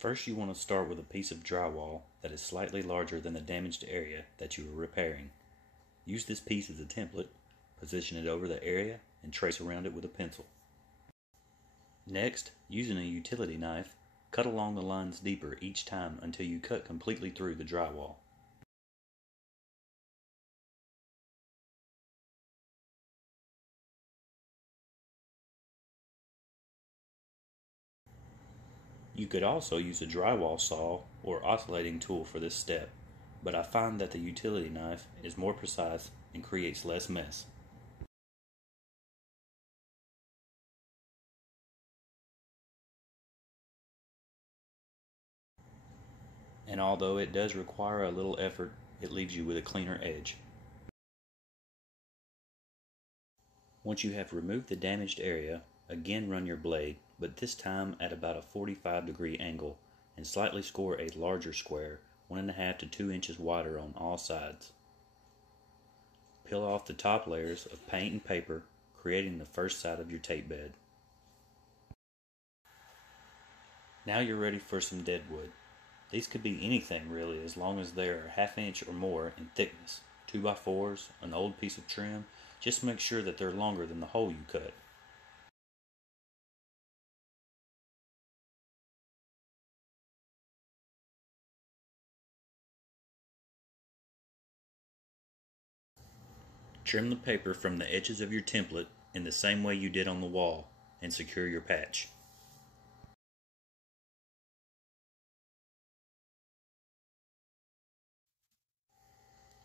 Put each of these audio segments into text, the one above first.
First, you want to start with a piece of drywall that is slightly larger than the damaged area that you are repairing. Use this piece as a template, position it over the area, and trace around it with a pencil. Next, using a utility knife, cut along the lines deeper each time until you cut completely through the drywall. You could also use a drywall saw or oscillating tool for this step, but I find that the utility knife is more precise and creates less mess. And although it does require a little effort, it leaves you with a cleaner edge. Once you have removed the damaged area, again run your blade, but this time at about a 45-degree angle, and slightly score a larger square, 1.5 to 2 inches wider on all sides. Peel off the top layers of paint and paper, creating the first side of your tape bed. Now you're ready for some dead wood. These could be anything really, as long as they are 1/2 inch or more in thickness. 2x4s, an old piece of trim. Just make sure that they're longer than the hole you cut. Trim the paper from the edges of your template in the same way you did on the wall and secure your patch.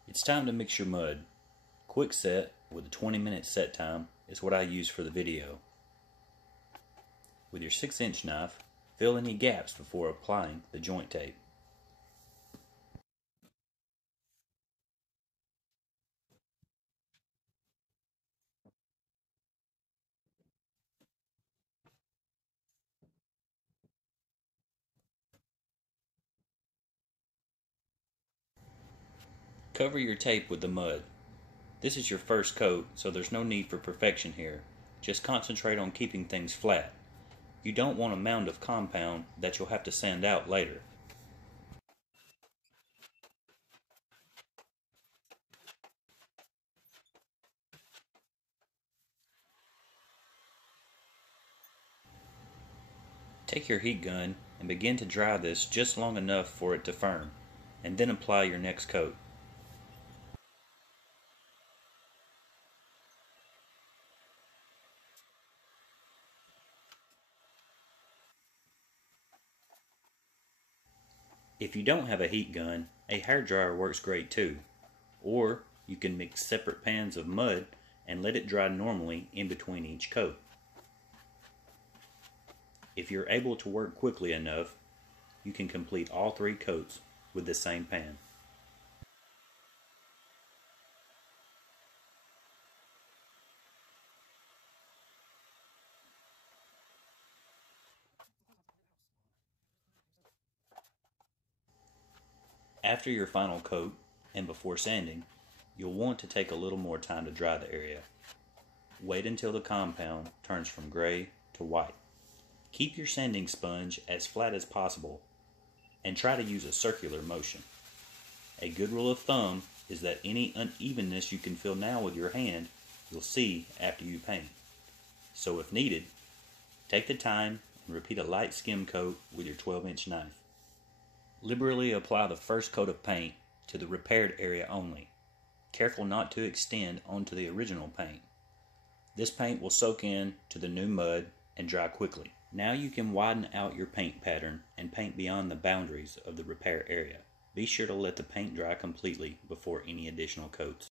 It's time to mix your mud. Quick set with a 20-minute set time is what I use for the video. With your 6-inch knife, fill any gaps before applying the joint tape. Cover your tape with the mud. This is your first coat, so there's no need for perfection here. Just concentrate on keeping things flat. You don't want a mound of compound that you'll have to sand out later. Take your heat gun and begin to dry this just long enough for it to firm, and then apply your next coat. If you don't have a heat gun, a hairdryer works great too. Or you can mix separate pans of mud and let it dry normally in between each coat. If you're able to work quickly enough, you can complete all 3 coats with the same pan. After your final coat, and before sanding, you'll want to take a little more time to dry the area. Wait until the compound turns from gray to white. Keep your sanding sponge as flat as possible, and try to use a circular motion. A good rule of thumb is that any unevenness you can feel now with your hand, you'll see after you paint. So if needed, take the time and repeat a light skim coat with your 12-inch knife. Liberally apply the first coat of paint to the repaired area only. Careful not to extend onto the original paint. This paint will soak in to the new mud and dry quickly. Now you can widen out your paint pattern and paint beyond the boundaries of the repair area. Be sure to let the paint dry completely before any additional coats.